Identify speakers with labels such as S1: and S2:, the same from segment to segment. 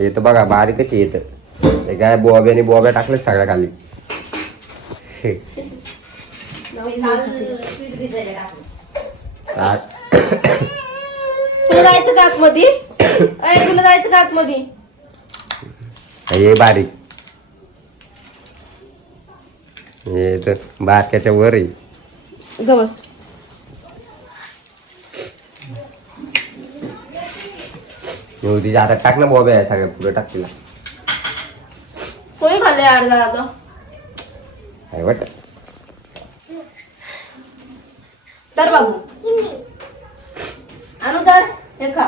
S1: येतं बघा बारीकच येत ते काय बोब्याने बोब्या टाकलं सगळ्या खाली.
S2: तुला जायचं का आतमध्ये? तुला जायचं का आतमध्ये?
S1: हे बारीक. हे तर बारक्याच्या वर आहे.
S2: गवस.
S1: तिच्या आता टाक ना बोब्या आहे सगळ्या पुढे टाक तिला.
S2: कोणी खाल्ले अर्धा आता
S1: आहे वाट.
S2: तर बाबू आणू तर हे खा.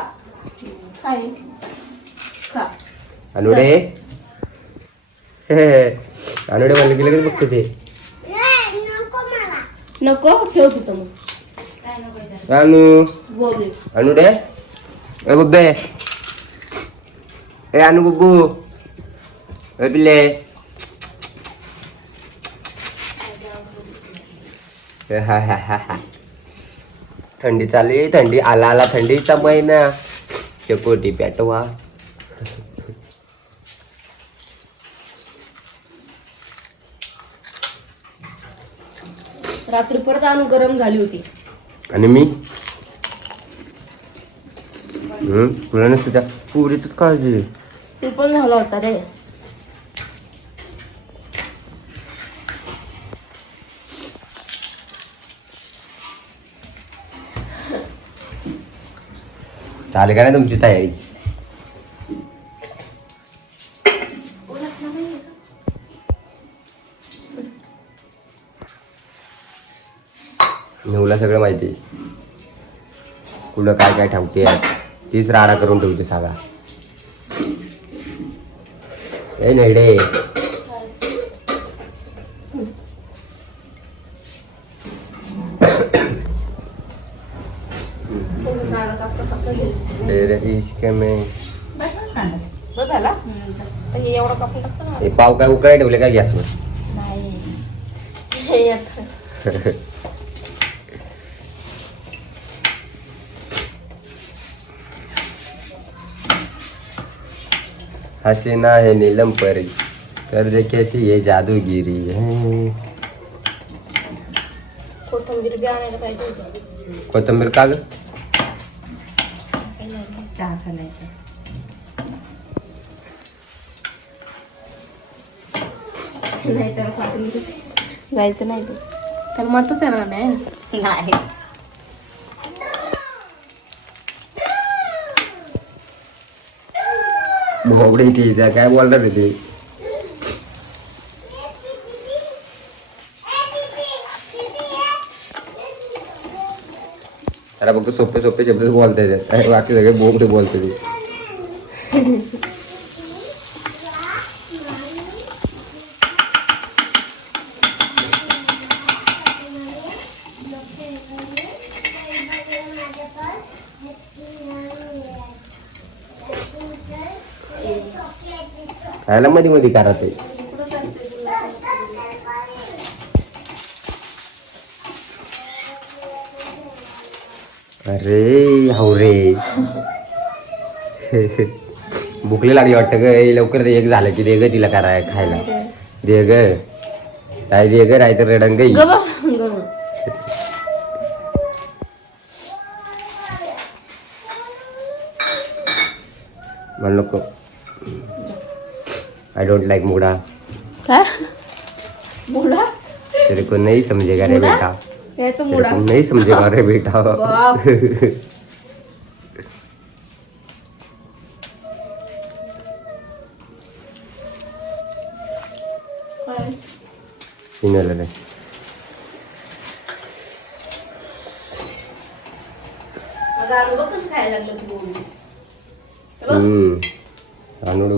S2: काय हे? खा.
S1: अनुडे अनुडे म्हणलं की लगेच बघतो ते
S2: नको ठेव तिथं मग.
S1: अनु
S2: बोबे.
S1: अनुडे ए बब्बे. ए अनु बब्बू ए पिल्ले थंडी चालली थंडी आला आला थंडीचा महिना शेपोटी पेटवा
S2: रात्री परत आणू गरम झाली होती.
S1: आणि मी? तुला नसतं त्या पुरीच काळजी.
S2: ते पण झाला होता रे.
S1: चालेल का नाही तुमची तयारी? नेऊला सगळं माहिती. आहे. कुठं काय काय ठेवते तीच राडा करून ठेवते सगळा ए नेडे तेरे इश्क में
S2: बरं झाला तर हे एवढं कापून टाकतो ना
S1: हे पाव काय उकळाय ठेवले काय गॅसवर
S2: नाही हे येत.
S1: हसीना है नीलम परी कर दे कैसी ये जादूगिरी है।
S2: कोथिंबीर
S1: का ग?
S2: जायचं नाही तर मतच येणार नाही.
S1: बोबडे ती त्या काय बोलणार आहे ते त्याला फक्त सोपे सोपे शब्द बोलता येतात बाकी सगळे बोबडे बोलते खायला मध्ये मध्ये करा ते. अरे हावरे भुकले लागली वाटतं ग. लवकर एक झालं की दे ग तिला कराय खायला. दे ग. काय दे ग राय तर रडंग म्हण नको आय डोंट लाइक मुडा
S2: काय मुडा
S1: तेरे को नहीं समझेगा रे
S2: मुडा?
S1: बेटा
S2: याचं
S1: तेरे
S2: मुडा
S1: को नहीं समझेगा रे बेटा
S2: बाप. काय?
S1: फिनल रे
S2: मला अनुभव कसं खायला लागलं तू बोलून? हे बघ.
S1: हम्म अनुड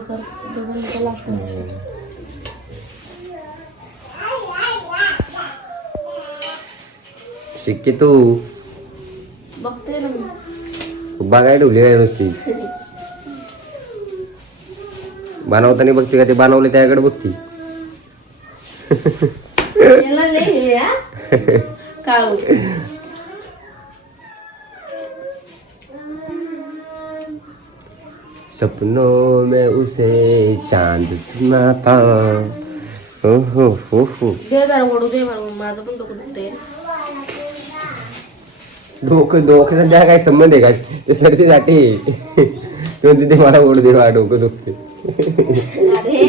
S2: कर दोघांना लास्ट
S1: शिक्के तू
S2: बघते ना मी
S1: बघाय ठेवली काय नुसती बनवताना बघते का ते बनवले त्याकडे बघती
S2: याला लय हे हा काळू
S1: सपनों में उसे चांद सुना था। हो हो हो हो।
S2: दे जरा ओढू दे मला माझं पण डोकं दुखतंय.
S1: डोकं डोकं सध्या काय संबंध आहे का? ते सर्दीसाठी किंवा तिथे मला ओढ दे मला डोकं दुखते
S2: अरे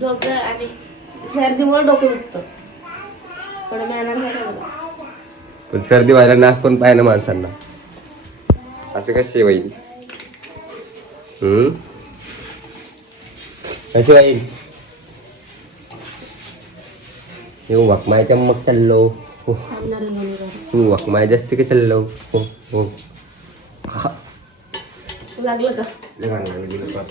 S2: डोकं आणि सर्दीमुळे डोकं दुखतं. थोडं मॅनर.
S1: पण सर्दी व्हायला नाक पण पाहिजे ना माणसांना. असं कशी होईल हम्म? कशी होईल हे वकमायच्या मग चाललो. हो. तू वकमाय जास्त की चाललो? हो हो. हा.
S2: लागलं का?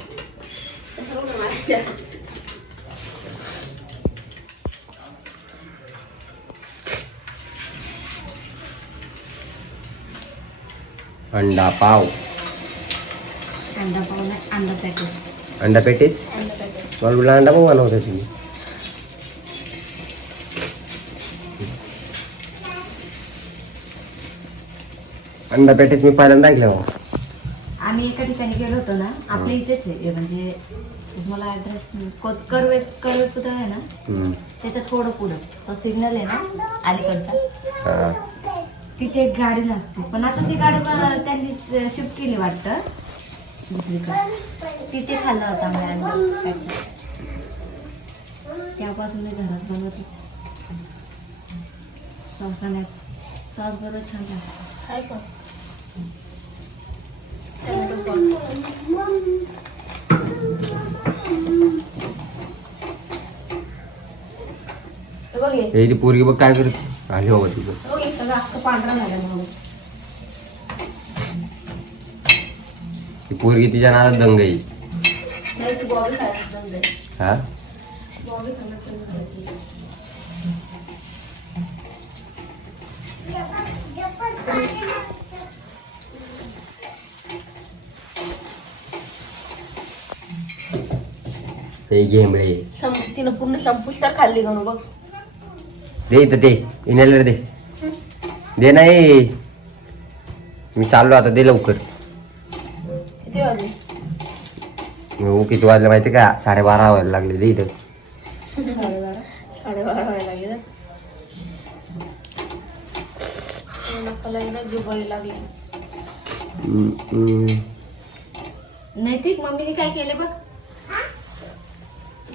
S1: अंडा पाव.
S2: अंडा पाव नाही अंडा पॅकेट.
S1: अंडा पेटीस
S2: अंडा पॅकेट.
S1: मला अंडा पाव बनवता तुम्ही. अंडा पेटीस मी पहिल्यांदा ऐकलं बाबा.
S3: आम्ही एका ठिकाणी गेलो होतो ना आपल्या इथेच आहे हे म्हणजे तुम्हाला ऍड्रेस करवे करवे पुतळा आहे ना
S1: हम्म.
S3: त्याच्या थोडं पुढं. तो सिग्नल आहे ना अलीकडचा.
S1: हा.
S3: तिथे एक गाडी लागते. पण आता ती गाडी मला त्यांनी शिफ्ट केली वाटतं. दुसरीकडे. तिथे खाल्ला होता. तेव्हापासून मी घरात बनवते. सॉसाने सॉस बरोबर छान लागतं.
S2: बघ
S1: जी पोरगी बघ काय करते. आली बाबा तिथं.
S2: सगळं अख्खं पांढरा झाला म्हणून
S1: ती पोरगी तिच्या नावात दंग येईल
S2: नाही ती बॉबी खायला बंद आहे.
S1: हा?
S2: बॉबी खायला
S1: घेंबळे.
S2: सं- तिनं पूर्ण संपुष्टात खाल्ली गणू बघ.
S1: दे इथं ते इनहेलर दे. दे नाही. मी चाललो आता दे लवकर.
S2: किती वाजले?
S1: हो किती वाजले माहिती का? साडेबारा व्हायला लागले दे इथं.
S2: साडेबारा? साडेबारा व्हायला लागले मसाला आहे ना जुबाई लागली.
S1: हम्म, हम्म.
S3: नैतिक मम्मीने काय केले बघ?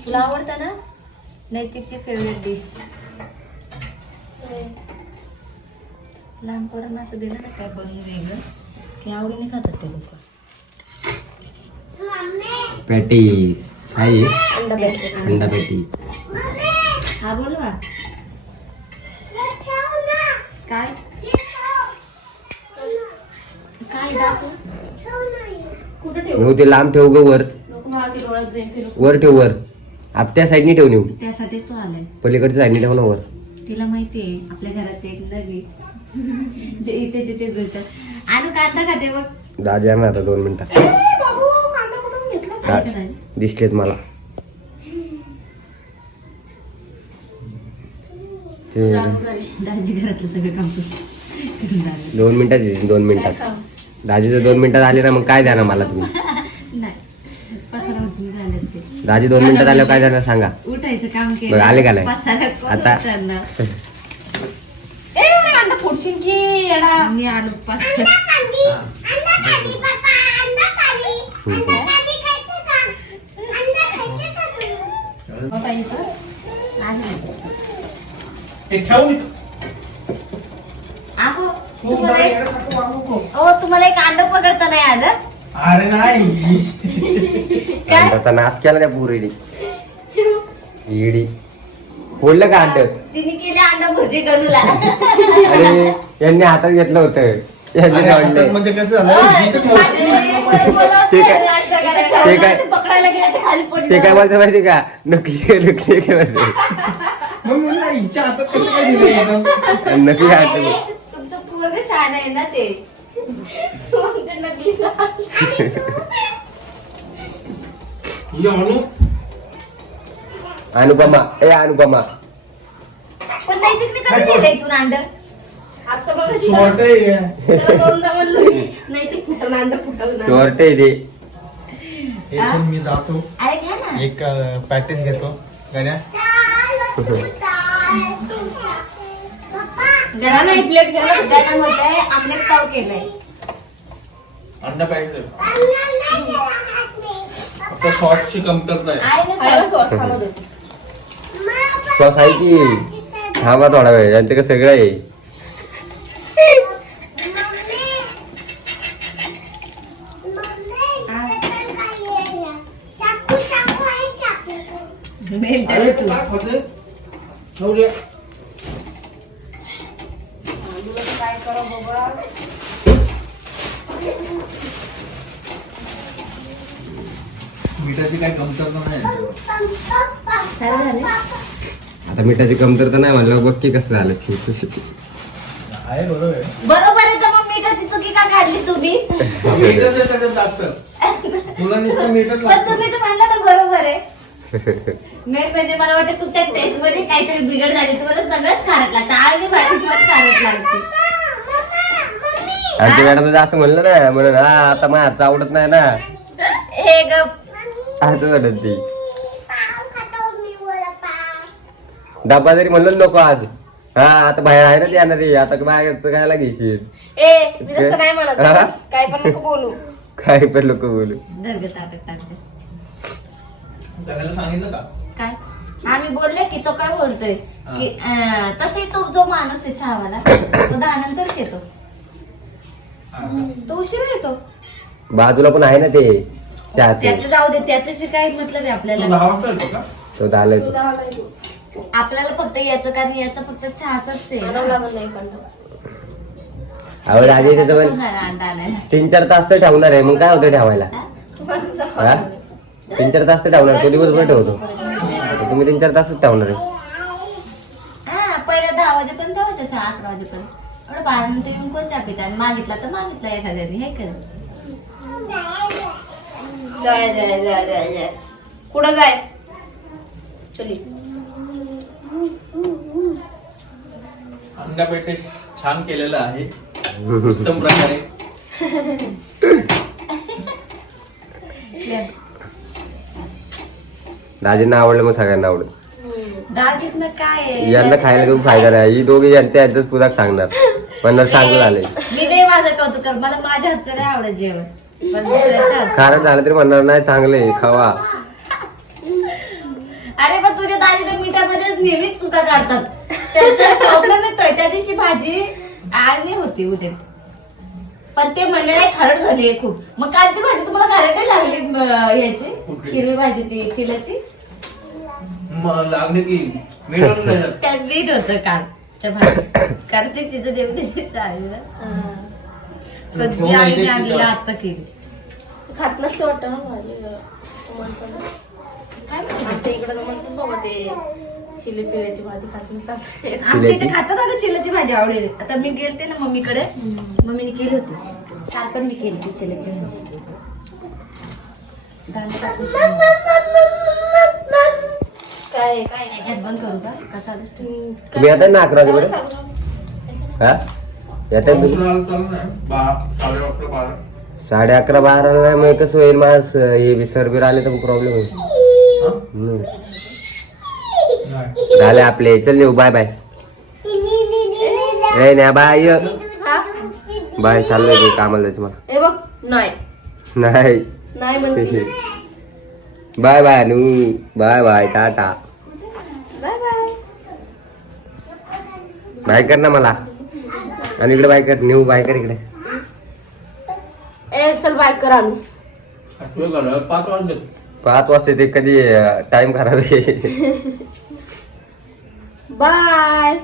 S3: तुला आवडतं ना? नैतिकची फेवरेट डिश लहान पोरांना असं दिलं ना काय बनवून वेगळं की आवडीने खातात ते लोक.
S1: पॅटीस. आहे?
S2: अंडा
S1: पॅटीस.
S3: हा बोलवा. काय? काय दाखव?
S2: कुठं ठेवू?
S1: ते लांब ठेव ग वर.
S2: नको मागे डोळ्यात जाईन ते नको
S1: वर ठेव वर. आप त्या साईडनी ठेव नेऊ.
S3: त्यासाठीच तो आलाय.
S1: पलीकडच्या साईडनी ठेव ना वर.
S3: तिला माहिती आहे आपल्या घरात एक नवी जे इथे तिथे बोलतात आणि कांदा खाते बघ
S1: दाजी ना आता दोन मिनिटात हा? दिसलेत मला ते
S2: जादू करे.
S3: दाजी घरातलं सगळं काम करून झालं.
S1: दोन मिनिटात येतील दोन मिनिटात? दाजी जर दोन मिनिटात आले ना मग काय द्या ना मला तुम्ही
S3: नाही पसारा उठून झालं ते
S1: दाजी दोन मिनिटात आल्यावर काय द्या सांगा
S3: उठायचं काम केलं
S1: बघ, आले का नाही?
S3: पसारा कोण
S1: आता-
S3: उचलणार?
S2: फोडशील की येडा
S3: मी आलो आहो तुम्हाला एक हो तुम्हाला एक अंड पकडता नाही आलं
S4: अरे नाही
S1: नाश केला त्या पुरीने इडी फोडलं का अंड?
S3: तिने केली अंडा भुर्जी गणूला.
S1: अरे यांनी हातात घेतलं होतं. यांनी सोडले
S4: म्हणजे कसं झालं? ठेवलं-
S1: ते काय ते काय
S2: पकडायला गेले ते खाली
S1: ते
S2: पडले
S1: काय बोलतं माहिती का? नकली नकली काय बोलते.
S4: मग म्हणलं हिच्या हातात कसं काय दिलं एकदम?
S1: नकली हात
S3: तुमचं छान आहे ना ते.
S4: ही
S1: अनुपमा ए अनुपमा.
S3: पण नाही तिकडे कधी दिलंय तू अंडर
S2: आता बघा
S4: शॉर्ट आहे.
S2: त्याला दोनदा म्हणलं मी, नाही ते फुटलं अंड फुटलं
S1: चोरटे
S4: मी जातो.
S3: अरे घ्या ना.
S4: एक प्रॅक्टिस घेतो. गण्या?
S2: घ्या नाही प्लेट घ्या ना.
S3: त्याला म्हणतंय आमलेट पाव केलंय.
S4: अंडा पाहिजे आता सॉसची कमतरता आहे.
S3: आहे ना
S2: खायला
S3: सर?
S2: सॉस खाणं देतो.
S1: श्वास आहे की थांबा थोडा वेळ यांचं का सगळं आहे
S3: मेंटल
S4: अरे
S3: तू.
S4: काय खाते? खाऊ दे. मिठाची काय कमतरता नाही
S3: चालू झाले
S1: आता मिठाची कमतरता नाही म्हणलं बघ की कसं झालं.
S4: आहे बरोबर आहे.
S3: बरोबर आहे तर मग मिठाची चुकी का काढली तुम्ही?
S4: मीठच आहे त्याच्यात जास्त तुला नुसतं मीठच
S3: पण
S4: लागतं.
S3: तुम्ही तर म्हणला तर बरोबर आहे. मेन म्हणजे मला वाटतं तुमच्या टेस्टमध्ये काहीतरी बिघड झाली. तुम्हाला सगळंच खारट लागतं. आणि भाजी पण खारट लागते.
S1: आणि ते मॅडम असं म्हणलं ना म्हणून हा आता माझ्या हातचं आवडत नाही ना.
S3: हे गप.
S1: असं म्हणत ती डबा जरी म्हणलं नको आज. हा आता बाहेर आहे ना ती येणारी. आता बाहेरचं काय घेशील
S2: ए मी तसं नाही म्हणत.
S1: हा?
S2: काय पण नको बोलू.
S1: काय पण लोक बोलू.
S3: दर्ग ताटक टाकते
S4: त्याला सांगितलं का?
S3: काय? आम्ही बोलले की तो काय बोलतोय? की अं, तसंही तो जो माणूस आहे चहावाला तो दहा येतो.
S4: हा. का?
S3: तो उशिरा येतो
S1: बाजूला पण आहे ना ते. चहाचे.
S3: त्याचं जाऊ दे त्याच्याशी काय मतलब आहे
S4: तू
S3: आपल्याला?
S4: दहा वाजता येतो का?
S1: तो झालं
S2: हा.
S3: आपल्याला फक्त याचं कारण याचं फक्त चहाच आहे
S2: आणावं लागत नाही कंटाळा.
S1: आवड आधी त्याचं पण? तीन चार तास तर ठेवणार आहे. मग काय होतं ठेवायला?
S3: हा?
S1: हा. तीन चार तास तर ठेवणार तो दिवसभर ठेवतो. तुम्ही तीन चार तासच ठेवणार आहे.
S3: हा पहिल्या दहा वाजेपर्यंत ठेवायचं चहा अकरा वाजेपर्यंत. एवढं बारा नंतर येऊन कोण चहा पिता आणि मागितला तर मागितला एखाद्याने हे कर
S2: जाय जाय जाय जाय जाय. कुठं जाय? चली.
S4: अंडा पेटीस छान केलेलं आहे. उत्तम प्रकारे.
S1: दाजींना आवडलं मग सगळ्यांना आवडलं.
S3: दाजीतनं काय आहे?
S1: यांना खायला देऊन फायदा नाही. ही दोघे यांच्या यांचाच पुराक सांगणार. पण चांगलं झालंय
S3: मी नाही माझं कौतुक कर मला माझ्या हातचं नाही आवडत जेवण. पण दुसऱ्याच्या हातचं.
S1: खारट झालं तरी म्हणणार नाही चांगले खावा.
S3: अरे पण तुझ्या दाजीने मिठामध्ये नेहमीच चुका काढतात. त्यांचा प्रॉब्लेम येतोय. त्या दिवशी भाजी आणली होती उद्या. पण ते म्हणले नाही खरड झाली खूप. मग कालची भाजी तुम्हाला खारट लागली म, याची?
S4: कुठली?
S3: हिरवी भाजी ती चिलाची?
S4: मग लागले की.
S3: त्यात मीठ होतं कालच्या भाजी कारण ते तिथं जेवढी चालेल. पण
S4: ठेवून
S3: ती
S4: आहे
S3: आईने
S4: ते
S3: आणलेलं
S4: तिथं.
S3: आता केली.
S2: खात नसतं वाटतं ना भाजी म्हणतात ना.
S3: काय माहिती?
S2: आमच्या इकडे तर म्हणतात बाबा ते चिली भाजी खात नसतात
S3: आमच्या इथे खातात अगं चिलाची भाजी आवडेल आता मी गेलते ना मम्मीकडे. मम्मीने केली होती. काल पण मी केली ती चिलाची भाजी. टाकून
S2: काय काय
S3: गॅस बंद करू का? का चालूच ठेवू?
S2: हम्म,
S1: तुम्ही ना अकरा वाजेपर्यंत. हा? येताय तुम्ही?
S4: नाही साडे अकरा बारा
S1: नाही मग कसं होईल मास हे बी सरबीर आले तर प्रॉब्लेम होईल.
S4: हा?
S1: हम्म. झाले आपले. चल येऊ बाय बाय. नाही नाही बाय.
S2: हा?
S1: बाय चाललोय मी कामाला
S2: हे बघ नाही.
S1: नाही.
S2: नाही म्हणते.
S1: बाय बाय नू. Bye bye tata.
S2: Bye bye.
S1: Bye कर ना मला. आणि इकडे बाय कर. न्यू बाय कर इकडे.
S2: ए चल बाय कर आणू
S4: आठवे घालव, पाच वाजले.
S1: पाच वाजता ते कधी टाइम खराब आहे.
S2: बाय